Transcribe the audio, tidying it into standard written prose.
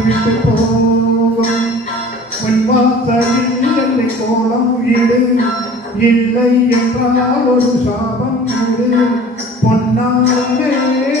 விட்டு போகும் முன்வாசலில் என்னை கோலம் இடு இல்லை என்றால் ஒரு சாபம் இடு பொன்னாலே